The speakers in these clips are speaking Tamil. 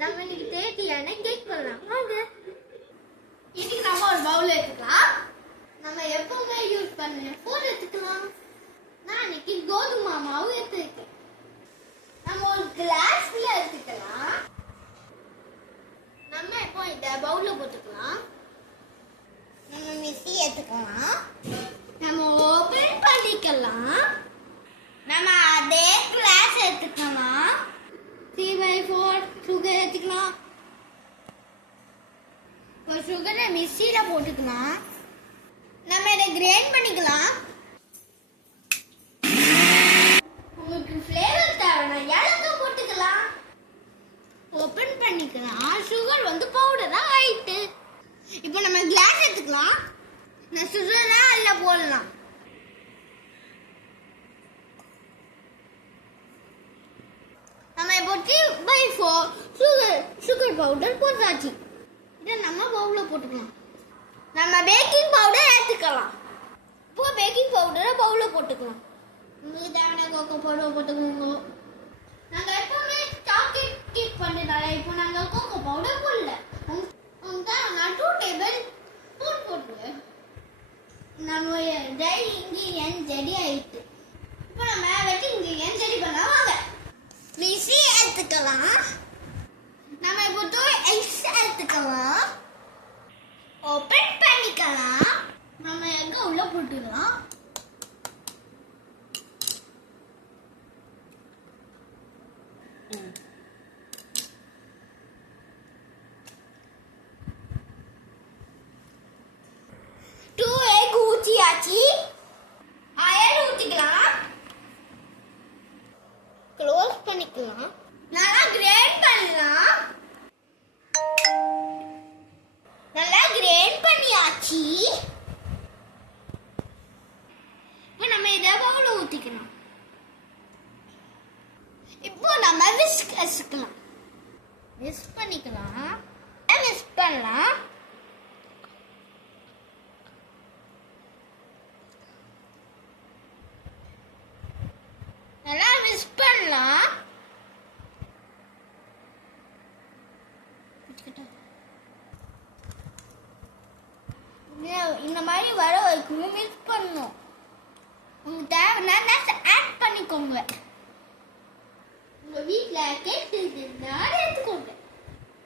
நம்ம இன்னைக்கு தேதியான கேக் பண்ணலாம் வாங்க. இன்னைக்கு நம்ம ஒரு பவுல் எடுத்துக்கலாம். நம்ம எப்பவுமே யூஸ் பண்ண ஃபோன் எடுத்துக்கலாம். நான் இன்னைக்கு கோதுமை மாவு எடுத்துருக்கேன். நம்ம ஒரு கிளாஸ்ல எடுத்துக்கலாம். நம்ம இப்போ இந்த பவுல்ல போட்டுக்கலாம். நம்ம மிக்ஸி எடுத்துக்கலாம். நம்ம ஓபன் பண்ணிக்கலாம். நம்ம அதே கிளாஸ் எடுத்துக்கலாம். 3/4 சுகர் எடுத்துக்கலாம். ஒரு சுகரை மிக்ஸியில போட்டுக்கலாம். நம்ம இதை கிரைண்ட் பண்ணிக்கலாம். உங்களுக்கு ஃப்ளேவர் தேவைன்னா ஏலக்காய் போட்டுக்கலாம். ஓபன் பண்ணிக்கலாம். சுகர் வந்து பவுடரா ஆயிட்டு. இப்போ நம்ம கிளாஸ் எடுத்துக்கலாம். நான் சுகரா அல்ல போடலாம். நம்ம இப்போ 3/4 சுகர் பவுடர் போட்டாச்சு. இதை நம்ம பவுல்ல போட்டுக்கலாம். நம்ம பேக்கிங் பவுடர் எடுத்துக்கலாம். இப்போ பேக்கிங் பவுடரை பவுல்ல போட்டுக்கலாம். உங்களுக்கு தேவையான கோகோ பவுடர் போட்டுக்கோங்க. நாங்கள் எப்பவுமே சாக்லேட் கேக் பண்ணுறதால இப்போ நாங்கள் கோகோ பவுடர் போடல. நான் 2 டேபிள் ஸ்பூன் போட்டுருவேன். நம்ம ட்ரை இன்கிரியன்ஸ் ரெடி ஆயிட்டு. இப்போ நம்ம வெட்டி இன்கிரியன்ஸ் ரெடி பண்ணலாம் வாங்க. மிக்ஸி எடுத்துக்கலாம். நம்ம இப்போ 2 எக்ஸ் எடுத்துக்கலாம். ஓபன் பண்ணிக்கலாம். நம்ம எங்க உள்ள போட்டுக்கலாம். ஊற்றியாச்சு. ஆயில் ஊற்றிக்கலாம். க்ளோஸ் பண்ணிக்கலாம். நல்லா கிரைண்ட் பண்ணலாம். நல்லா கிரைண்ட் பண்ணியாச்சு. இப்போ நம்ம இதை பவுல்ல ஊற்றிக்கலாம். இப்போ நம்ம விஸ்க் வச்சுக்கலாம். விஸ்க் பண்ணிக்கலாம். விஸ்க் பண்ணலாம். நல்லா மிக்ஸ் பண்ணலாம். இந்த மாதிரி வர வரைக்கும் மிக்ஸ் பண்ணணும். உங்களுக்கு தேவைன்னா ஆட் பண்ணிக்கோங்க. உங்க வீட்டுல கேக் இருந்தா எடுத்துக்கோங்க.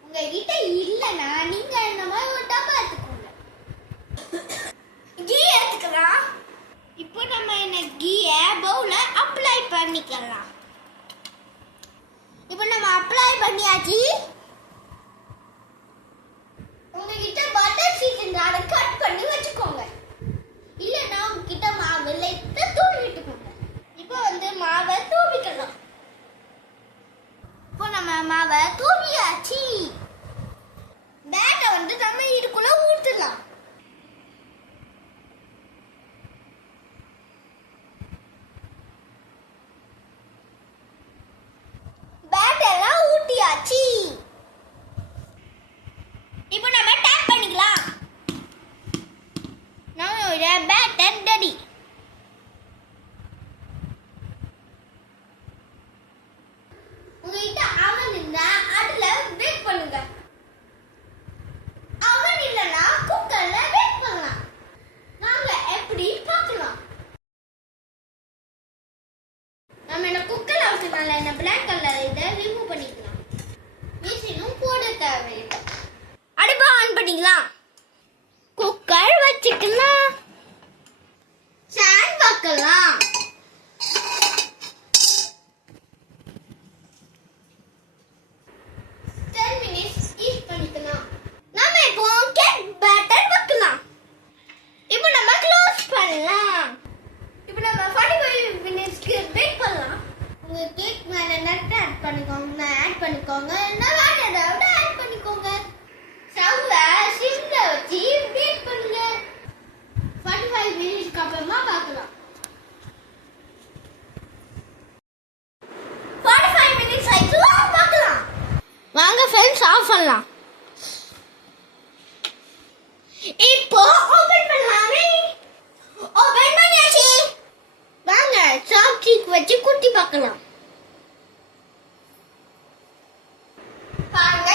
உங்ககிட்ட இல்லைன்னா நீங்க இந்த மாதிரி ஒரு டப்பா எடுத்துக்கோங்க. கீ எடுத்துக்கலாம். இப்போ நம்ம இந்த கீயை பவுல்ல அப்ளை பண்ணிக்கலாம். இப்போ நம்ம அப்ளை பண்ணியாச்சு. உங்ககிட்ட பட்டர் ஷீட் இருந்தா அதை கட் பண்ணி வச்சுக்கோங்க. இல்லைன்னா உங்ககிட்ட மாவு லைட்டா தூவி விட்டுக்கோங்க. இப்போ வந்து மாவை தூவிக்கலாம். இப்போ நம்ம மாவை தூவியாச்சு. பேட்டை வந்து நம்ம இதுக்குள்ள ஊற்றலாம். இப்போ நம்ம டேப் பண்ணிக்கலாம். நம்மளோட பேட்டர் ரெடி. உங்ககிட்ட அவன் இருந்தா அதுல பேக் பண்ணுங்க. அவன் இல்லைன்னா குக்கர்ல பேக் பண்ணலாம். நாங்க எப்படி பார்க்கலாம். நம்ம இந்த குக்கர்ல வச்சனால இந்த பிளாக் கலர் இதை ரிமூவ் பண்ணிக்கலாம். மிஷினும் போட தேவையில்லை. அடுப்பை ஆன் பண்ணிக்கலாம். குக்கர் வச்சுக்கலாம். ஃபேன் வைக்கலாம். ஹீட் பண்ணிக்கலாம். நாம இப்போ கேக் பேட்டர் வைக்கலாம். இப்போ நம்ம க்ளோஸ் பண்ணலாம். இப்போ நம்ம 45 மினிட்ஸ்க்கு பேக் பண்ணலாம். உங்க கேக் மேல நட் ஆட் பண்ணிக்கோங்க. ஆட் பண்ணிக்கோங்க. நல்லா ஆட் பண்ணிக்கோங்க. ஸ்டவ்ல சிம்ல வச்சு பேக் பண்ணுங்க. 45 மினிட்ஸ்க்கு அப்புறமா பார்க்கலாம். 45 மினிட்ஸ் ஆயிடுச்சு பார்க்கலாம். வாங்க ஃப்ரெண்ட்ஸ் ஆஃப் பண்ணலாம். இப்போ ஓபன் பண்ணலாமே. ஓபன் பண்ணியாச்சு. வாங்க சாப்ஸ்டிக் வச்சு குட்டி பார்க்கலாம். பாருங்க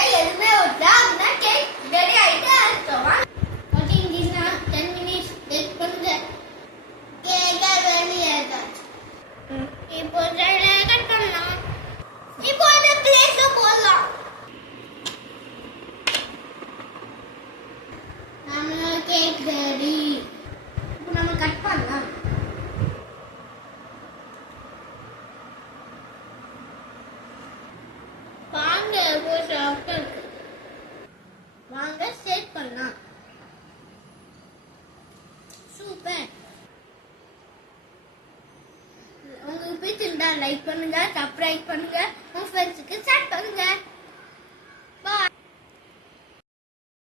பிடிச்சிருந்தா லைக் பண்ணுங்க, சப்ஸ்கிரைப் பண்ணுங்க, உங்க ஃப்ரெண்ட்ஸுக்கு ஷேர் பண்ணுங்க.